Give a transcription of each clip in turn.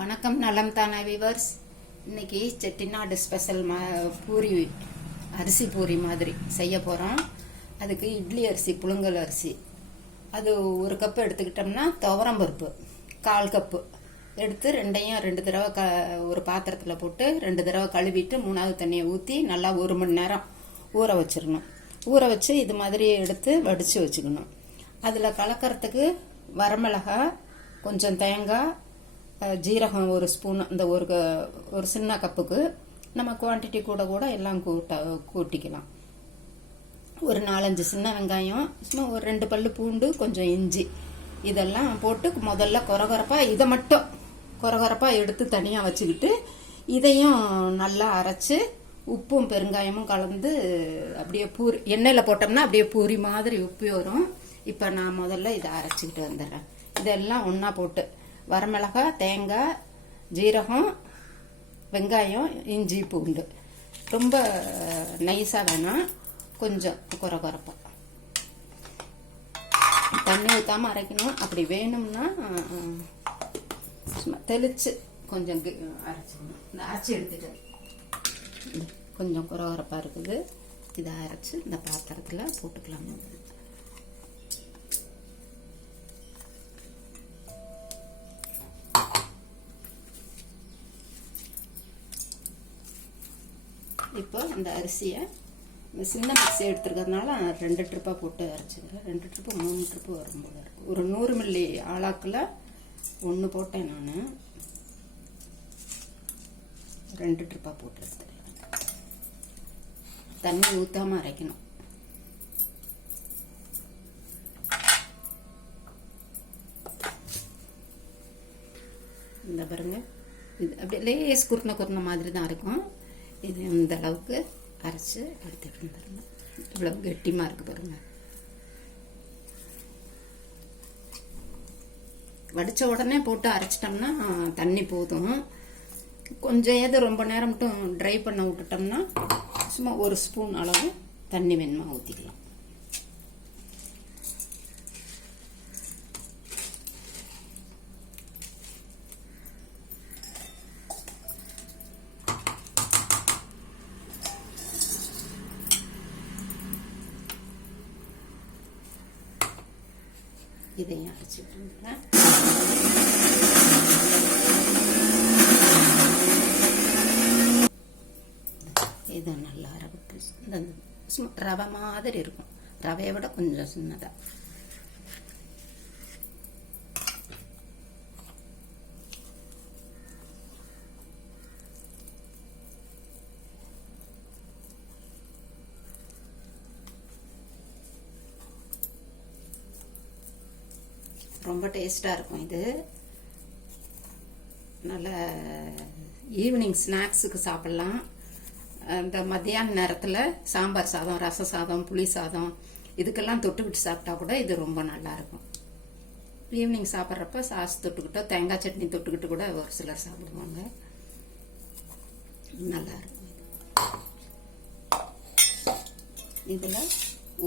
வணக்கம் நலம் தானே விவர்ஸ் இன்னைக்கு செட்டிநாடு ஸ்பெஷல் மா பூரி அரிசி பூரி மாதிரி செய்ய போகிறோம் அதுக்கு இட்லி அரிசி புழுங்கல் அரிசி. அது ஒரு கப்பு எடுத்துக்கிட்டோம்னா துவரம் பருப்பு கால் கப்பு எடுத்து ரெண்டையும் ரெண்டு தடவை க ஒரு பாத்திரத்தில் போட்டு ரெண்டு தடவை கழுவிட்டு மூணாவது தண்ணியை ஊற்றி நல்லா ஒரு மணி நேரம் ஊற வச்சிடணும். ஊற வச்சு இது மாதிரி எடுத்து வடித்து வச்சுக்கணும். அதில் கலக்கிறதுக்கு வரமிளகாய் கொஞ்சம் தேங்காய் ஜீரகம் ஒரு ஸ்பூன் அந்த ஒரு க- ஒரு சின்ன கப்புக்கு நம்ம குவான்டிட்டி கூட கூட எல்லாம் கூட்ட கூட்டிக்கலாம். ஒரு நாலஞ்சு சின்ன வெங்காயம் சும்மா ஒரு ரெண்டு பல்லு பூண்டு கொஞ்சம் இஞ்சி இதெல்லாம் போட்டு முதல்ல கொரகொரப்பா இதை மட்டும் கொரகொரப்பா எடுத்து தனியாக வச்சுக்கிட்டு இதையும் நல்லா அரைச்சு உப்பும் பெருங்காயமும் கலந்து அப்படியே பூரி எண்ணெயில் போட்டோம்னா அப்படியே பூரி மாதிரி உப்பி வரும். இப்போ நான் முதல்ல இதை அரைச்சிக்கிட்டு வந்துடுறேன். இதெல்லாம் ஒன்றா போட்டு வரமிளகா தேங்காய் ஜீரகம் வெங்காயம் இஞ்சி பூண்டு. ரொம்ப நைஸாக வேணாம் கொஞ்சம் குறை குறைப்பா தண்ணி ஊற்றாமல் அரைக்கணும். அப்படி வேணும்னா சும்மா தெளித்து கொஞ்சம் கி- அரைச்சிக்கணும். இந்த அரைச்சி எடுத்துட்டு. கொஞ்சம் குறை குறைப்பாக இருக்குது. இதை அரைச்சி இந்த பாத்திரத்தில் போட்டுக்கலாம். அரிசியை இந்த சின்ன மிக்சி எடுத்துருக்கிறதுனால ரெண்டு ட்ரிப்பாக போட்டு அரைச்சிங்க ரெண்டு ட்ரிப்பு மூணு ட்ரிப்பு வரும் போல இருக்கு. ஒரு நூறு மில்லி ஆளாக்கில் ஒன்று போட்டேன் நான். ரெண்டு ட்ரிப்பாக போட்டு எடுத்துக்கிறேன் தண்ணி ஊற்றாமல் அரைக்கணும். இந்த பாருங்க. இது அப்படியே லேஸ் குருணை குருணை மாதிரி தான் இருக்கும். இது இந்த அளவுக்கு அரைச்சி எடுத்துக்கணும் வந்துடணும் இவ்வளவு கெட்டிமாக இருக்குது பாருங்க. வடித்த உடனே போட்டு அரைச்சிட்டோம்னா தண்ணி போதும். கொஞ்சம் ஏது ரொம்ப நேரம் மட்டும் ட்ரை பண்ண விட்டுட்டோம்னா சும்மா ஒரு ஸ்பூன் அளவு தண்ணி வேணுமா ஊற்றிக்கலாம் இதையும் அரைச்சி விட்டுருங்க இது நல்லா ரவை பூசி இந்த சும்மா ரவை மாதிரி இருக்கும். ரவையை விட கொஞ்சம் சின்னதா. ரொம்ப டேஸ்ட்டாக இருக்கும் இது. நல்ல ஈவினிங் ஸ்நாக்ஸுக்கு சாப்பிட்லாம். இந்த மத்தியான நேரத்தில் சாம்பார் சாதம் ரச சாதம் புளி சாதம் இதுக்கெல்லாம் தொட்டுக்கிட்டு சாப்பிட்டா கூட இது ரொம்ப நல்லா இருக்கும். ஈவினிங் சாப்பிட்றப்ப சாஸ் தொட்டுக்கிட்டோ தேங்காய் சட்னி தொட்டுக்கிட்டு கூட ஒரு சிலர் சாப்பிடுவாங்க. நல்லா இருக்கும். இதில்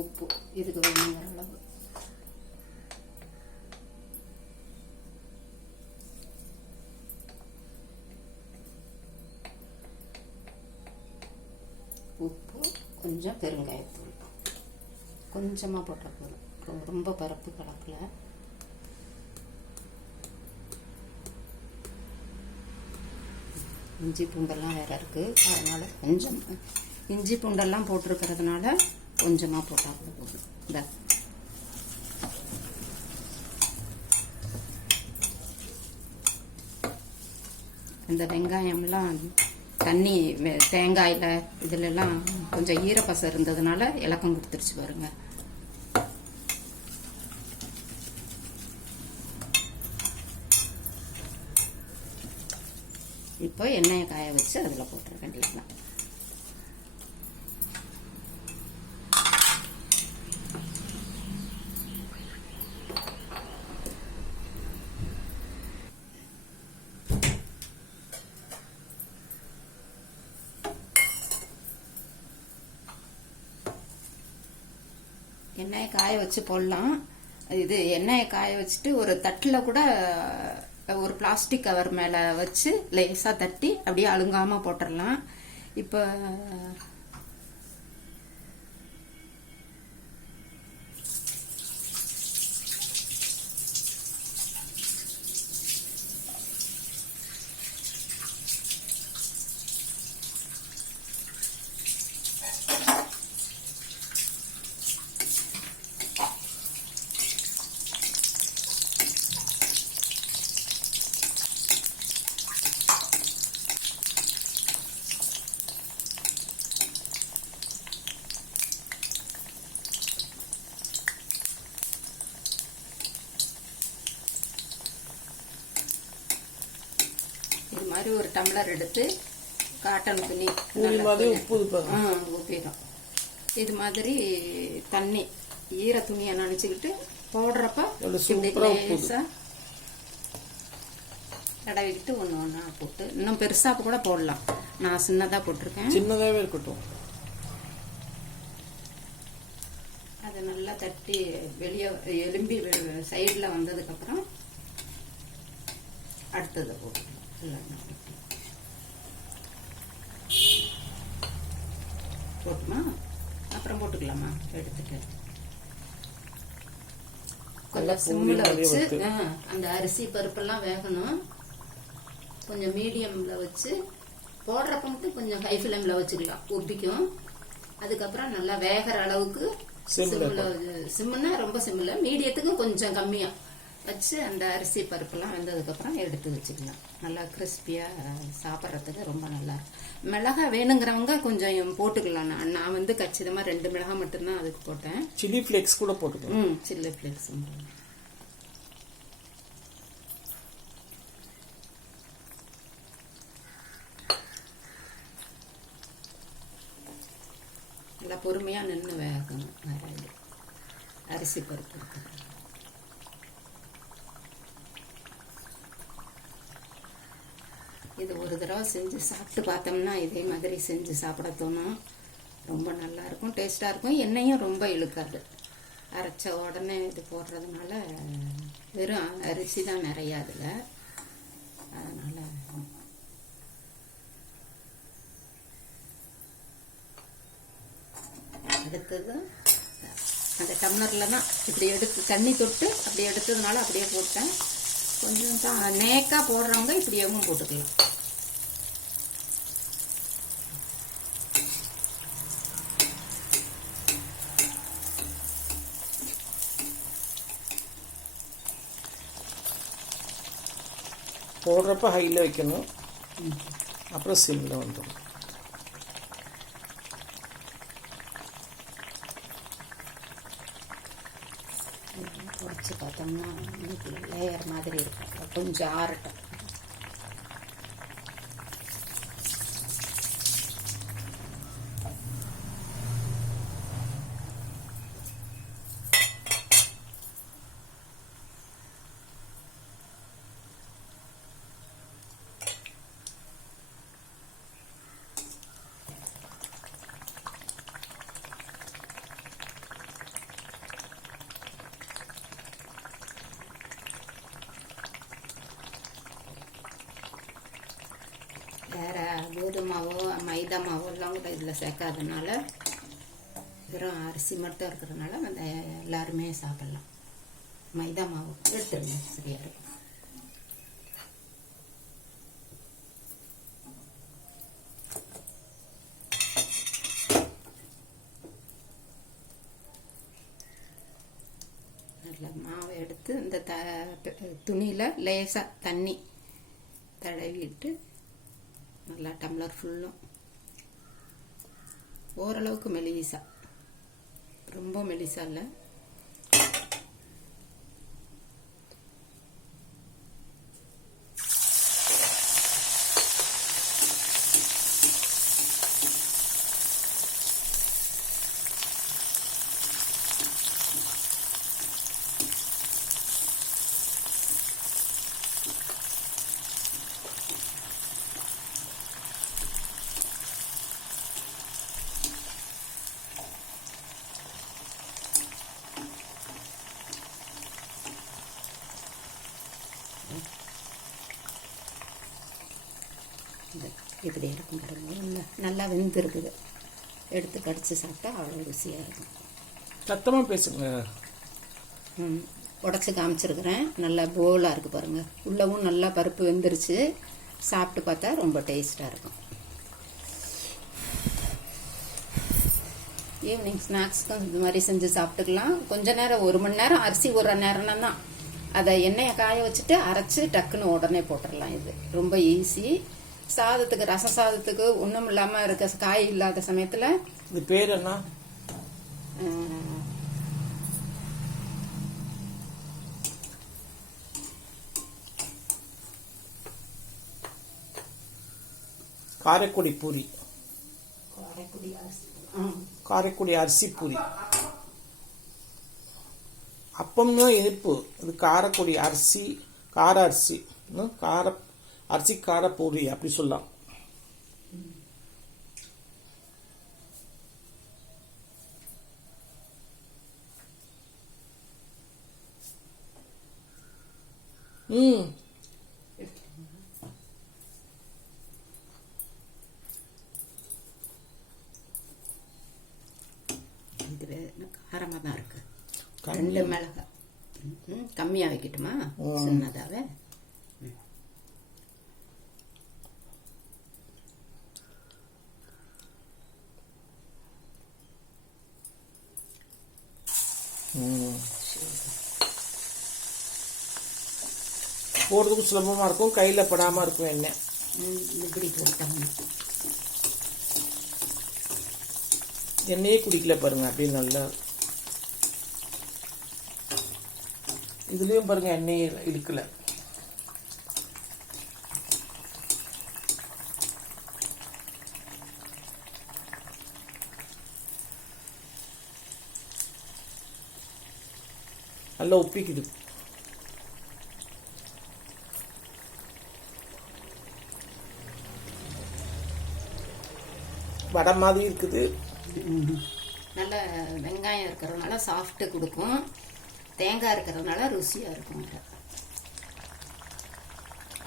உப்பு இதுக்கு வேணுங்கிற அளவு. உப்பு கொஞ்சம் பெருங்காயத்தூள் கொஞ்சமாக போட்டால் போதும். ரொம்ப பருப்பு கலக்கல. இஞ்சி பூண்டெல்லாம் வேற இருக்குது அதனால் கொஞ்சம் இஞ்சி பூண்டெல்லாம் போட்டிருக்கிறதுனால கொஞ்சமாக போட்டால் கூட போதும். இந்த. இந்த வெங்காயம்லாம் தண்ணி தேங்காயில் தேங்காயில இதுலெல்லாம் கொஞ்சம் ஈரப்பசம் இருந்ததுனால இலக்கம் கொடுத்துருச்சு பாருங்க. இப்போ எண்ணெயை காய வச்சு அதில் போட்டுற எண்ணெயை காய வச்சு போடலாம். இது எண்ணெயை காய வச்சுட்டு ஒரு தட்டில் கூட ஒரு பிளாஸ்டிக் கவர் மேலே வச்சு லேசாக தட்டி அப்படியே அழுங்காமல் போட்டுடலாம் இப்போ மாதிரி ஒரு டம்ளர் எடுத்து காட்டன் துணி ஊற்றிடும் இது மாதிரி தண்ணி ஈர துணியை நினச்சிக்கிட்டு போடுறப்ப நல்ல இப்படி சூப்பரா உப்புது. லேசா தடவிக்கிட்டு ஒன்று ஒன்றா போட்டு இன்னும் பெருசாக கூட போடலாம். நான் சின்னதாக போட்டிருக்கேன். சின்னதாகவே இருக்கட்டும். அதை நல்லா தட்டி வெளியே எலும்பி சைடில் வந்ததுக்கப்புறம் அடுத்ததை போட்டுக்கலாம். எல்லாமே போட்டுமா? அப்புறம் போட்டுக்கலாமா? எடுத்துட்டு. கொஞ்சம் சிம்மில் வச்சு அந்த அரிசி பருப்பெல்லாம் வேகணும். கொஞ்சம் மீடியம்ல வச்சு போடுறப்ப மட்டும் கொஞ்சம் ஹை ஃப்ளேம்ல வச்சுக்கலாம். உப்பிக்கும். அதுக்கப்புறம் நல்லா வேகிற அளவுக்கு சிம்ல சிம்னா ரொம்ப சிம்ல மீடியத்துக்கு கொஞ்சம் கம்மியா. வச்சு அந்த அரிசி பருப்பெல்லாம் வெந்ததுக்கப்புறம் எடுத்து வச்சுக்கலாம். நல்லா கிறிஸ்பியா சாப்பிட்றதுக்கு ரொம்ப நல்லா இருக்கும். மிளகா வேணுங்கிறவங்க கொஞ்சம் போட்டுக்கலாம். நான் நான் வந்து கச்சிதமா ரெண்டு மிளகா மட்டும்தான் அதுக்கு போட்டேன். சில்லி ஃப்ளேக்ஸ் கூட போட்டுக்கலாம். ம் சில்லி ஃப்ளேக்ஸ் நல்லா பொறுமையாக நின்று வேகணும். அரிசி பருப்பு இருக்குது. இது ஒரு தடவை செஞ்சு சாப்பிட்டு பார்த்தோம்னா இதே மாதிரி செஞ்சு சாப்பிட தோணும். ரொம்ப நல்லாயிருக்கும் டேஸ்ட்டாக இருக்கும். எண்ணெயும் ரொம்ப இழுக்காது. அரைச்ச உடனே இது போடுறதுனால வெறும் அரிசி தான் நிறையா அதில். அதனால் அடுத்தது அந்த டம்ளரில் தான் இப்படி எடுத்து தண்ணி தொட்டு அப்படி எடுத்ததுனால அப்படியே போட்டேன். கொஞ்சம் தான் நேக்காக போடுறவங்க இப்படியேவும் போட்டுக்கலாம் போடுறப்ப ஹையில் வைக்கணும். அப்புறம் சிம்மில் வந்துடும். பொரிச்சு இன்னைக்கு லேயர் மாதிரி இருக்கும். கொஞ்சம் ஆறட்டும். வேற கோதுமாவோ மைதா மாவோ எல்லாம் கூட இதில் சேர்க்காதனால வெறும் அரிசி மட்டும் இருக்கிறதுனால அந்த எல்லாருமே சாப்பிட்லாம். மைதா மாவு எடுத்துருங்க சரியாக இருக்கும். நல்லா மாவை எடுத்து இந்த த துணியில் லேசாக தண்ணி தடவிட்டு நல்லா டம்ளர் ஃபுல்லும் ஓரளவுக்கு மெலிசா. ரொம்ப மெலிசா இல்லை. இப்படி இருக்கும் பாருங்க. நல்லா வெந்திருக்குது. எடுத்து கடிச்சு சாப்பிட்டா அவ்வளோ ருசியாக இருக்கும். சத்தமாக பேசுங்க. ம் உடச்சி காமிச்சிருக்கிறேன். நல்லா போலாக இருக்குது பாருங்கள் உள்ளவும் நல்லா பருப்பு வெந்துருச்சு. சாப்பிட்டு பார்த்தா ரொம்ப டேஸ்ட்டாக இருக்கும். ஈவினிங் ஸ்நாக்ஸ்க்கும் இது மாதிரி செஞ்சு சாப்பிட்டுக்கலாம். கொஞ்ச நேரம் ஒரு மணி நேரம் அரிசி ஒரு நேரம்னா தான் அதை எண்ணெயை காய வச்சுட்டு அரைச்சி டக்குன்னு உடனே போட்டுடலாம் இது. ரொம்ப ஈஸி சாதத்துக்கு ரச சாதத்துக்கு ஒன்றும் இல்லாமல் இருக்க காய் இல்லாத சமயத்தில் இது பேர் என்ன? காரைக்குடி பூரி. காரைக்குடி அரிசி. ஆ. காரைக்குடி அரிசி பூரி. அப்பம்னா இனிப்பு இது காரைக்குடி அரிசி கார அரிசி. கார அரிசி கார பூரி அப்படி சொல்லலாம். ம். காரமாக தான் இருக்கு. ரெண்டு மிளகா ம், கம்மியா வைக்கட்டுமா? சின்னதாவே. போடுறதுக்கு சுலபமாக இருக்கும் கையில் படாமல் இருக்கும் எண்ணெய் இப்படி எண்ணெயே குடிக்கல பாருங்க அப்படியே நல்லா. இதுலேயும் பாருங்க எண்ணெய் இழுக்கல. நல்லா ஒப்பிக்குது. வடை மாதிரி இருக்குது. நல்ல வெங்காயம் இருக்கிறதுனால சாஃப்ட்டு கொடுக்கும். தேங்காய் இருக்கிறதுனால ருசியாக இருக்கும்.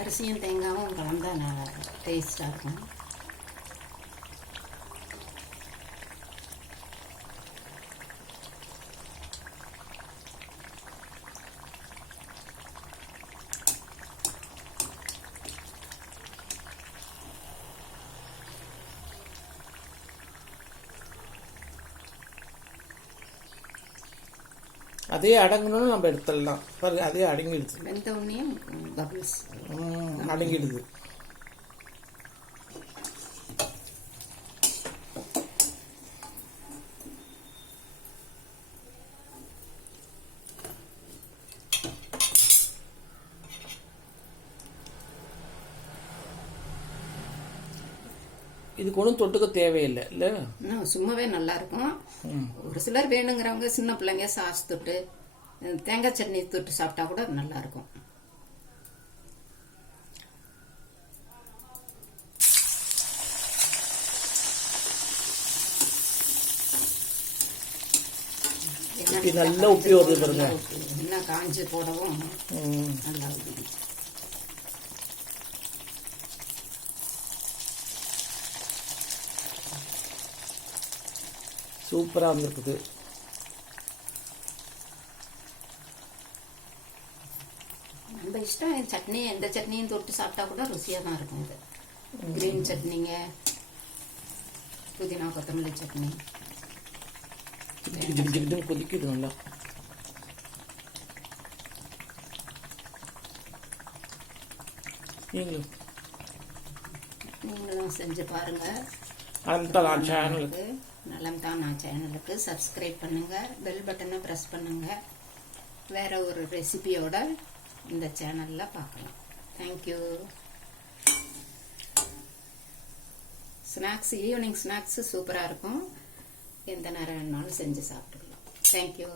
அரிசியும் தேங்காயும் கலந்தா நல்லா டேஸ்டாக இருக்கும். அதே அடங்கணும்னு நம்ம எடுத்துடலாம். பாருங்க அதே அடங்கிடுது. அடங்கிடுது. இதுக்கு ஒன்றும் தொட்டுக்க தேவையில்லை இல்லை? சும்மாவே நல்லா இருக்கும் ஒரு சிலர் வேணுங்கிறவங்க சின்ன பிள்ளைங்க சாஸ் தொட்டு தேங்காய் சட்னி தொட்டு சாப்பிட்டா கூட நல்லா இருக்கும் நல்லா உப்பி வருது பாருங்க. என்ன காஞ்சு போடவும் நல்லா சூப்பராக வந்திருக்குது. நம்ம இஷ்டம். சட்னி எந்த சட்னியும் தொட்டு சாப்பிட்டா கூட ருசியாக தான் இருக்கும் இது. கிரீன் சட்னிங்க புதினா கொத்தமல்லி சட்னி. கொதிக்குது நல்லா. நீங்களும். நீங்களும் செஞ்சு பாருங்க. அலம்தான் நான் சேனலுக்கு அலம்தான் நான் சேனலுக்கு சப்ஸ்கிரைப் பண்ணுங்க பெல் பட்டனை ப்ரெஸ் பண்ணுங்க. வேற ஒரு ரெசிபியோட இந்த சேனல்ல பார்க்கலாம். தேங்க்யூ ஸ்நாக்ஸ் ஈவினிங் ஸ்நாக்ஸ் சூப்பராக இருக்கும். எந்த நேரம் வேணாலும் செஞ்சு சாப்பிட்டுக்கலாம். தேங்க்யூ